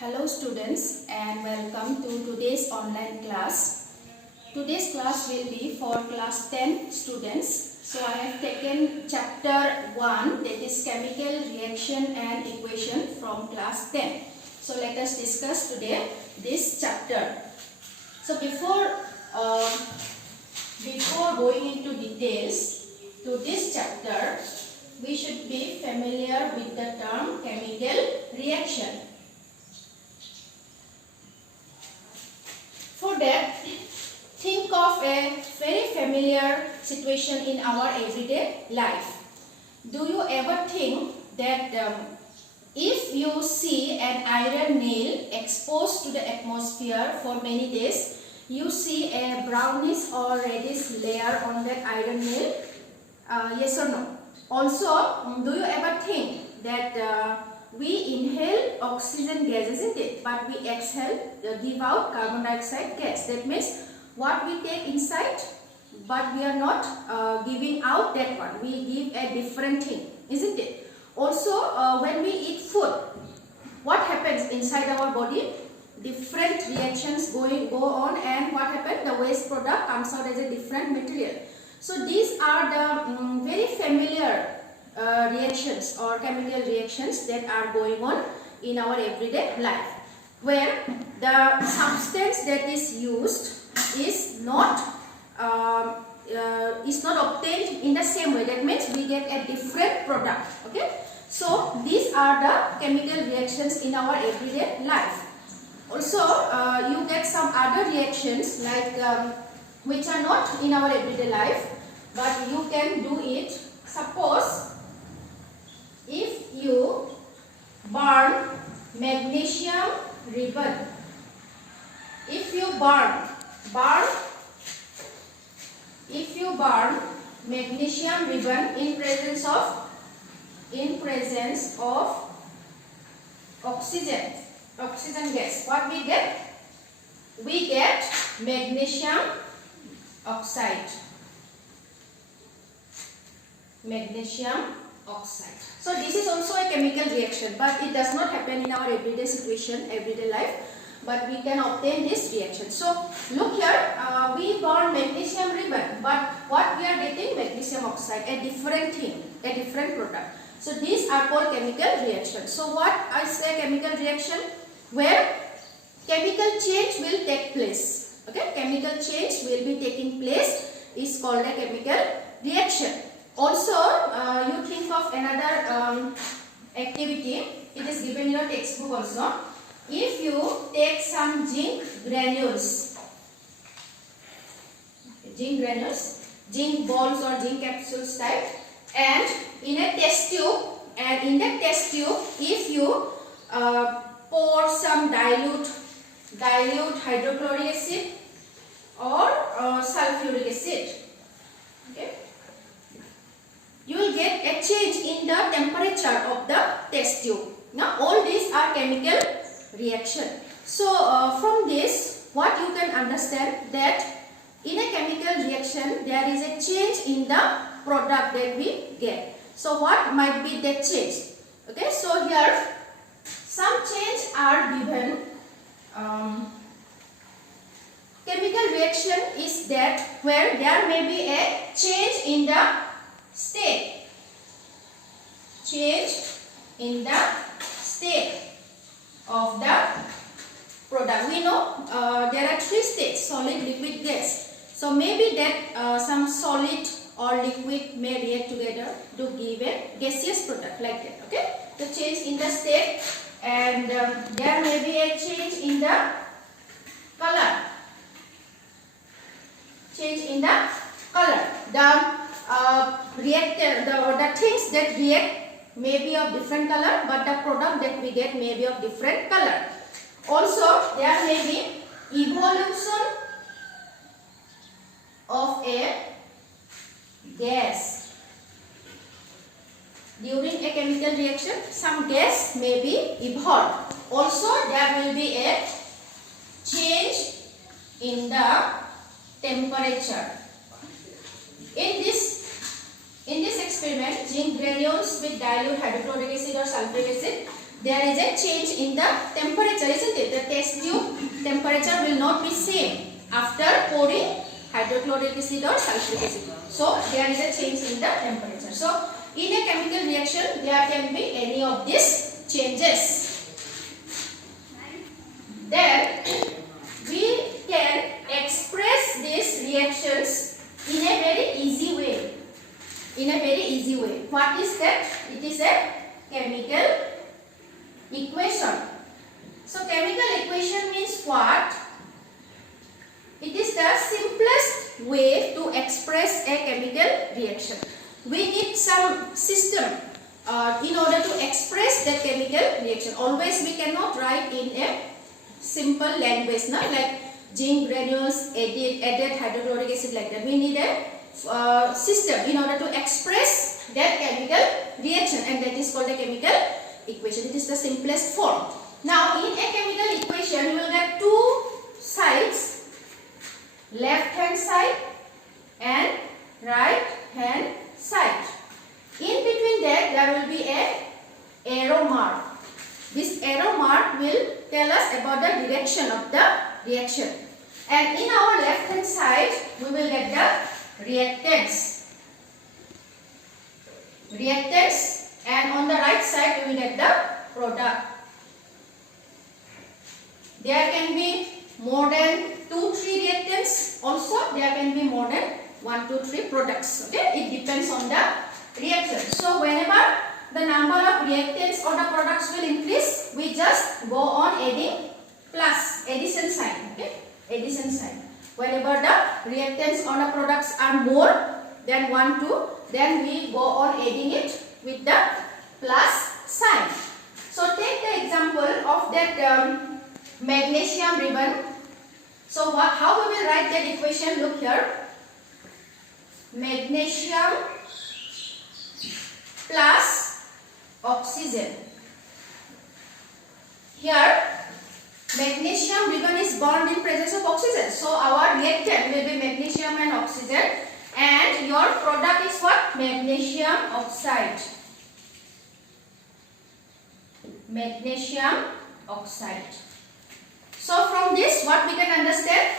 Hello students and welcome to today's online class. Today's class will be for class 10 students. So I have taken chapter 1, that is chemical reaction and equation from class 10. So let us discuss today this chapter. So before going into details to this chapter, we should be familiar with the term chemical reaction. For that, think of a very familiar situation in our everyday life. Do you ever think that if you see an iron nail exposed to the atmosphere for many days, you see a brownish or reddish layer on that iron nail? Yes or no? Also, do you ever think that we inhale oxygen gas, isn't it? But we exhale, give out carbon dioxide gas. That means what we take inside, but we are not giving out that one. We give a different thing, isn't it? Also, when we eat food, what happens inside our body? Different reactions go on, and what happens? The waste product comes out as a different material. So these are the very familiar reactions or chemical reactions that are going on in our everyday life, where the substance that is used is not obtained in the same way. That means we get a different product. Okay, so these are the chemical reactions in our everyday life. Also, you get some other reactions like which are not in our everyday life, but you can do it. Suppose if you burn magnesium ribbon, if you burn magnesium ribbon in presence of oxygen gas, what we get? We get magnesium oxide. So this is also a chemical reaction, but it does not happen in our everyday situation, everyday life, but we can obtain this reaction. So look here, we burn magnesium ribbon, but what we are getting? Magnesium oxide, a different thing, a different product. So these are called chemical reactions. So what I say chemical reaction? Where chemical change will take place. Okay, chemical change will be taking place is called a chemical reaction. Also, you think of another activity. It is given in your textbook also. If you take some zinc granules, zinc balls or zinc capsules type, and in a test tube, and in that test tube, if you pour some dilute hydrochloric acid or sulfuric acid, okay, you will get a change in the temperature of the test tube. Now all these are chemical reaction. So from this, what you can understand, that in a chemical reaction there is a change in the product that we get. So what might be that change? Okay, so here some change are given. Chemical reaction is that where there may be a change in the state. Change in the state of the product. We know there are three states: solid, liquid, gas. So maybe that some solid or liquid may react together to give a gaseous product like that. Okay, the change in the state, and there may be a change in the color. Change in the color. The things that react may be of different color, but the product that we get may be of different color. Also, there may be evolution of a gas. During a chemical reaction, some gas may be evolved. Also, there will be a change in the temperature. In this experiment, zinc granules with dilute hydrochloric acid or sulfuric acid, there is a change in the temperature, test tube temperature will not be same after pouring hydrochloric acid or sulfuric acid. So there is a change in the temperature. So in a chemical reaction there can be any of these changes. Then we can express these reactions in a very easy way. What is that? It is a chemical equation. So chemical equation means what? It is the simplest way to express a chemical reaction. We need some system in order to express that chemical reaction. Always we cannot write in a simple language, not like zinc granules, added hydrochloric acid, like that. We need a system in order to express that chemical reaction, and that is called a chemical equation. It is the simplest form. Now in a chemical equation you will get two sides, left hand side and right hand side. In between that there will be a arrow mark. This arrow mark will tell us about the direction of the reaction. And in our left hand side we will get the reactants. And on the right side we will get the product. There can be more than 2-3 reactants. Also there can be more than 1-3 products. Okay, it depends on the reaction. So whenever the number of reactants or the products will increase, we just go on adding plus, addition sign. Okay, addition sign. Whenever the reactants or the products are more than 1, 2, then we go on adding it with the plus sign. So take the example of that magnesium ribbon. So how we will write that equation? Look here. Magnesium plus oxygen. Here magnesium ribbon is bound in presence of oxygen. So our reactant will be magnesium and oxygen, and your product is what? Magnesium oxide. Magnesium oxide. So from this what we can understand?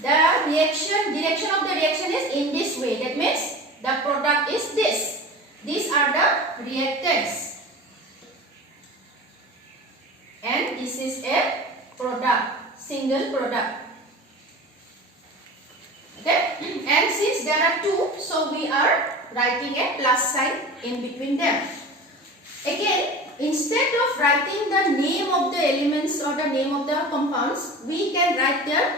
The direction of the reaction is in this way. That means the product is this. These are the reactants. And this is a product, single product. Okay? And since there are two, so we are writing a plus sign in between them. Again, instead of writing the name of the elements or the name of the compounds, we can write their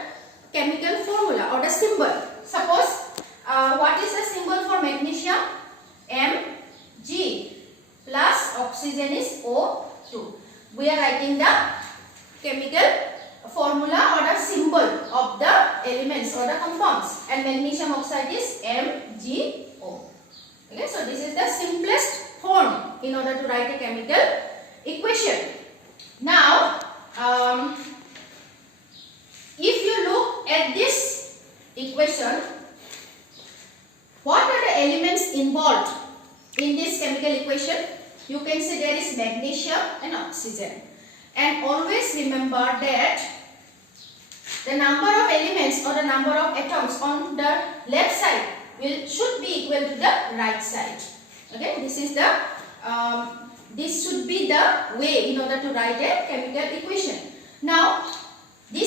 chemical formula or the symbol. Suppose, what is the symbol for magnesium? Mg plus oxygen is O2. We are writing the chemical formula or the symbol of the elements or the compounds, and magnesium oxide is MgO. Okay, so this is the simplest form in order to write a chemical equation. Now, if you look at this equation, what are the elements involved in this chemical equation? You can see there is magnesium and oxygen. And always remember that the number of elements or the number of atoms on the left side should be equal to the right side. Okay, this is the this should be the way in order to write a chemical equation. Now, in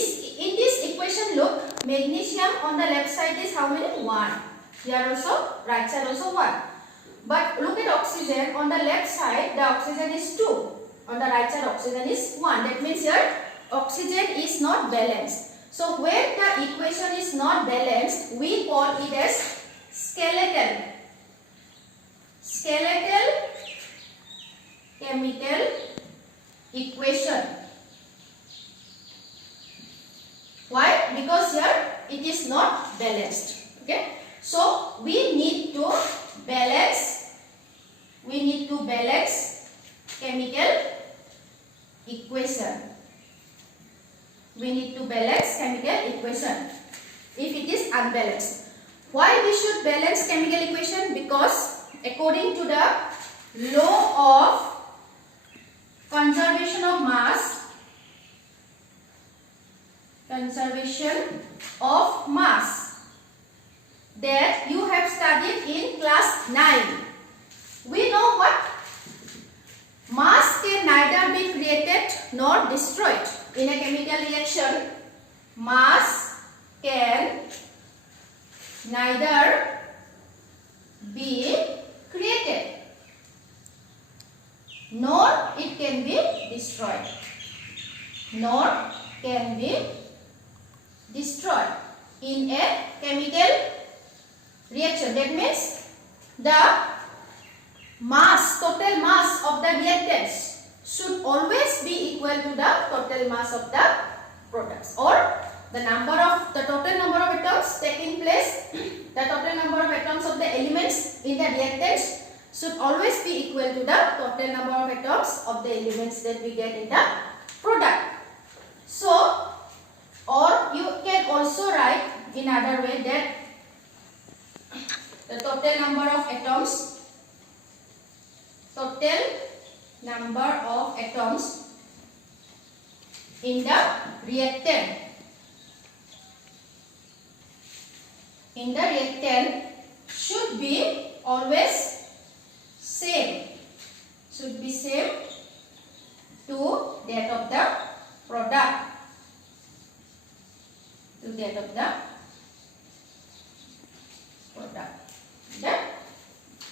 this equation, look, magnesium on the left side is how many? 1. Here also, right side also 1. But look at oxygen. On the left side, the oxygen is 2. On the right side, oxygen is 1. That means here, oxygen is not balanced. So, when the equation is not balanced, we call it as skeletal. Skeletal chemical equation. Why? Because here it is not balanced. Okay. So we need to balance. Chemical equation. We need to balance chemical equation if it is unbalanced. Why we should balance chemical equation? Because according to the law of conservation of mass, conservation of mass that you have studied in class 9. We know what? Mass can neither be created nor destroyed. In a chemical reaction, mass can neither be created nor it can be destroyed. Nor can be destroyed in a chemical reaction. That means the mass, total mass of the reactants should always be equal to the total mass of the products, or the total number of atoms taking place, the total number of atoms of the elements in the reactants should always be equal to the total number of atoms of the elements that we get in the product. So, or you can also write in other way that the total number of atoms in the reactant should be always same, to that of the product, Okay?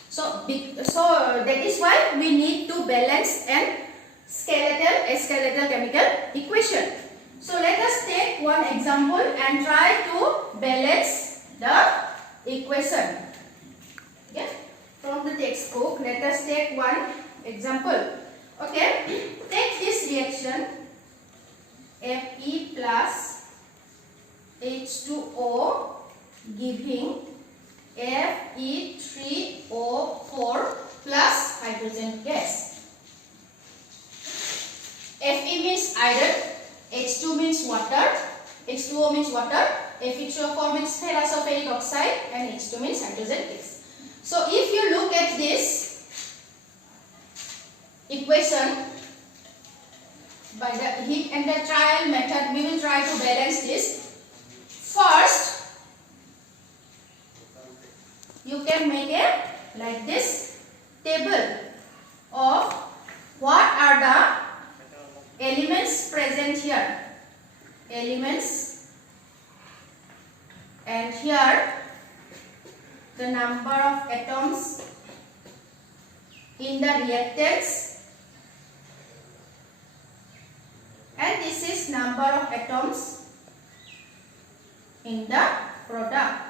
So that is why we need to balance a skeletal chemical equation. So let us take one example and try to balance the equation. Okay? From the textbook, let us take one example. Okay? Take this reaction, Fe plus H2O giving Fe3O4 plus hydrogen gas. Fe means iron, H2 means water, H2O means water, Fe3O4 means ferrous or ferric oxide, and H2 means hydrogen gas. So if you look at this equation, by the heat and the trial method, we will try to balance this. First, you can make a like this table of what are the elements present here. Elements, and here the number of atoms in the reactants, and this is number of atoms in the product.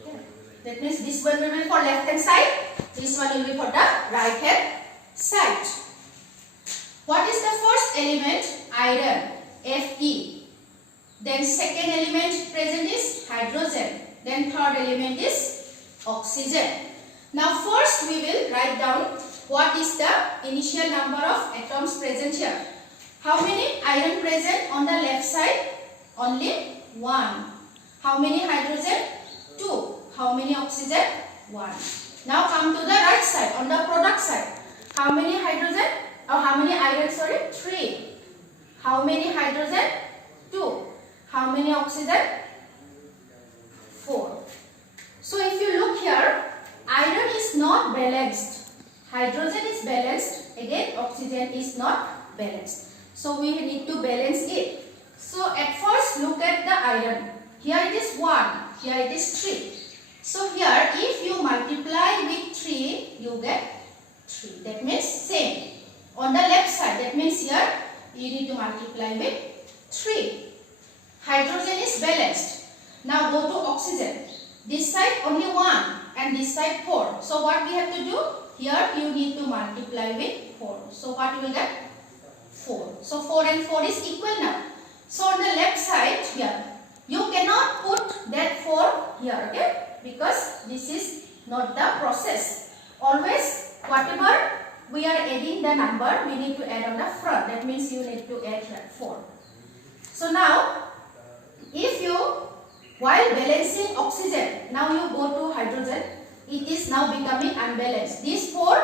Okay. That means this one will be for left hand side, this one will be for the right hand side. What is the first element? Iron, Fe. Then second element present is hydrogen. Then third element is oxygen. Now first we will write down what is the initial number of atoms present here. How many iron present on the left side? Only 1. How many hydrogen? 2. How many oxygen? 1. Now come to the right side, on the product side. How many hydrogen? Or how many iron? Sorry, 3. How many hydrogen? 2. How many oxygen? 4. So if you look here, iron is not balanced. Hydrogen is balanced. Again, oxygen is not balanced. So we need to balance it. So at first look at the iron. Here it is 1. Here it is 3. So here if you multiply with 3, you get 3. That means same. On the left side, that means here you need to multiply with 3. Hydrogen is balanced. Now go to oxygen. This side only 1 and this side 4. So what we have to do? Here you need to multiply with 4. So what you will get? 4. So 4 and 4 is equal now. So on the left side here, you cannot put that 4 here, okay? Because this is not the process. Always whatever we are adding the number, we need to add on the front. That means you need to add here 4. So now, if you, while balancing oxygen, now you go to hydrogen, it is now becoming unbalanced. This 4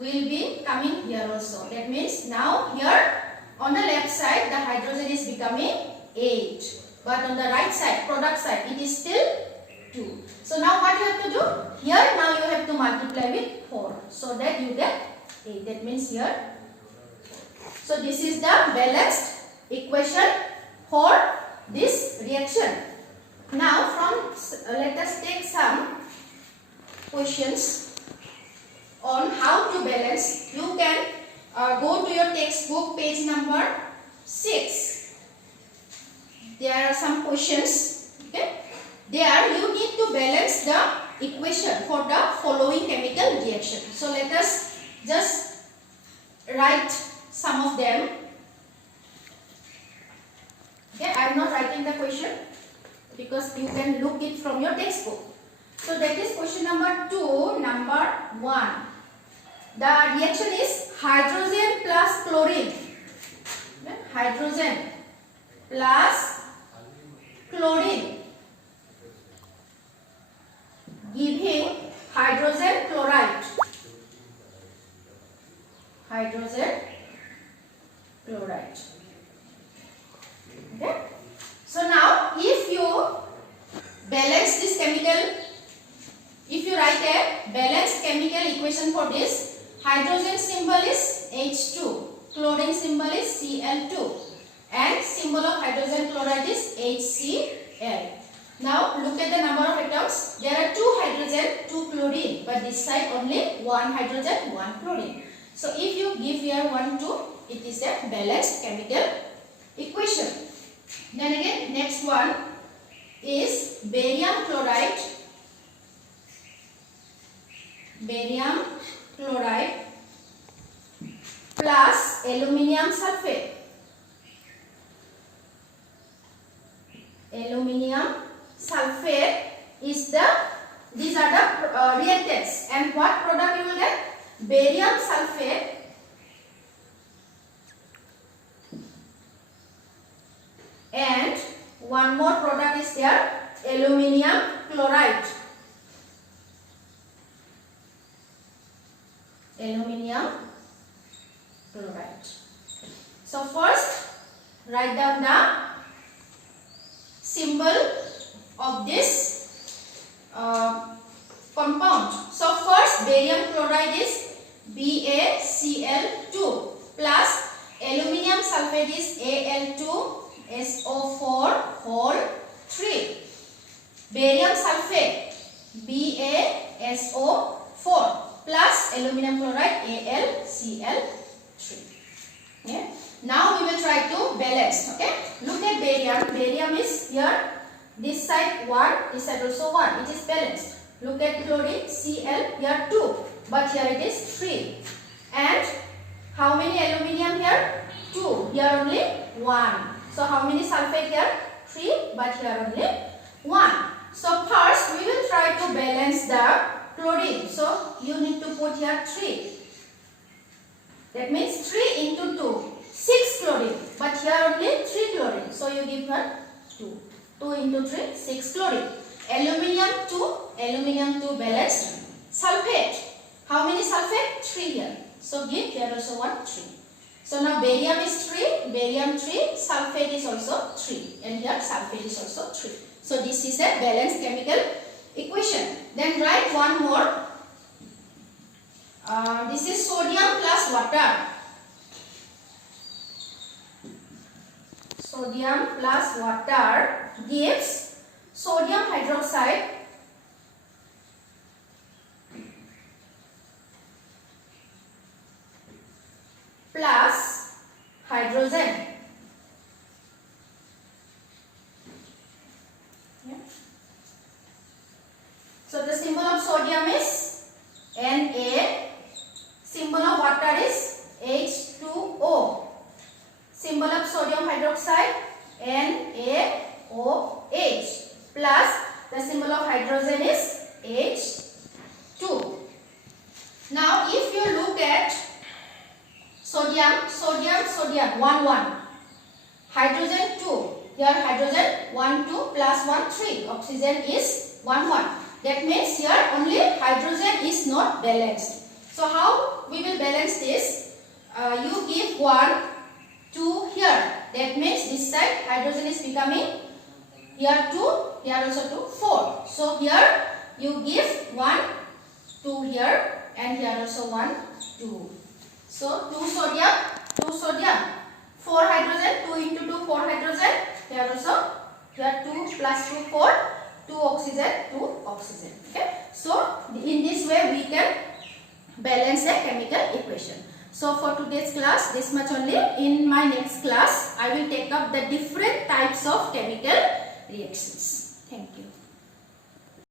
will be coming here also. That means now here on the left side, the hydrogen is becoming 8. But on the right side, product side, it is still 2. So now what you have to do? Here now you have to multiply with 4. So that you get 8. That means here. So this is the balanced equation for this reaction. Now let us take some questions on how to balance. You can go to your textbook page number 6. There are some questions. Okay. There you need to balance the equation for the following chemical reaction. So let us just write some of them. Okay, I am not writing the question because you can look it from your textbook. So that is question number 2, number 1. The reaction is hydrogen plus chlorine. Okay? Hydrogen plus chlorine giving hydrogen chloride. Hydrogen chloride. Okay. So now if you balance this chemical, if you write a balanced chemical equation for this, hydrogen symbol is H2, chlorine symbol is Cl2 and symbol of hydrogen chloride is HCl. Now look at the number of atoms. There are 2 hydrogen, 2 chlorine, but this side only 1 hydrogen, 1 chlorine. So if you give here 1, 2, it is a balanced chemical equation. Then again next one is barium chloride. Barium chloride plus aluminium sulfate. Aluminium sulfate is these are the reactants, and what product you will get? Barium sulfate and one more product is there, aluminium chloride. Aluminium chloride. So first write down the symbol of this compound. So first barium chloride is BaCl2 plus aluminium sulfate is Al2SO4 whole 3. Barium sulfate BaSO4 plus aluminium chloride AlCl3. Okay. Now we will try to balance. Okay. Look at barium. Barium is here. This side 1, this side also 1. It is balanced. Look at chlorine Cl. Here 2, but here it is 3. And how many aluminium here? 2. Here only 1. So how many sulfate here? 3, but here only 1. So first we will try to balance the chlorine. So you need to put here 3. That means 3 into 2. 6 chlorine. But here only 3 chlorine. So you give her 2. 2 into 3, 6 chlorine. Aluminium 2. Aluminium 2 balanced. Sulfate. How many sulfate? 3 here. So give here also 1, 3. So now barium is 3. Barium 3. Sulfate is also 3. And here sulfate is also 3. So this is a balanced chemical equation. Then write one more. This is sodium plus water. Sodium plus water gives sodium hydroxide plus hydrogen. Yeah. So the symbol of sodium is Na. Symbol of water is H2O. Symbol of sodium hydroxide NaOH plus the symbol of hydrogen is H2. Now if you look at sodium 1 1, hydrogen 2, here hydrogen 1 2 plus 1 3, oxygen is 1 1. That means here only hydrogen is not balanced. So how we will balance this? You give 1 2 here, That means this side hydrogen is becoming here 2, here also 2, 4. So here you give 1, 2 here and here also 1, 2. So 2 sodium, 4 hydrogen, 2 into 2, 4 hydrogen. Here also, here 2 plus 2, 4, 2 oxygen, 2 oxygen. Okay. So in this way we can balance the chemical equation. So for today's class, this much only. In my next class, I will take up the different types of chemical reactions. Thank you.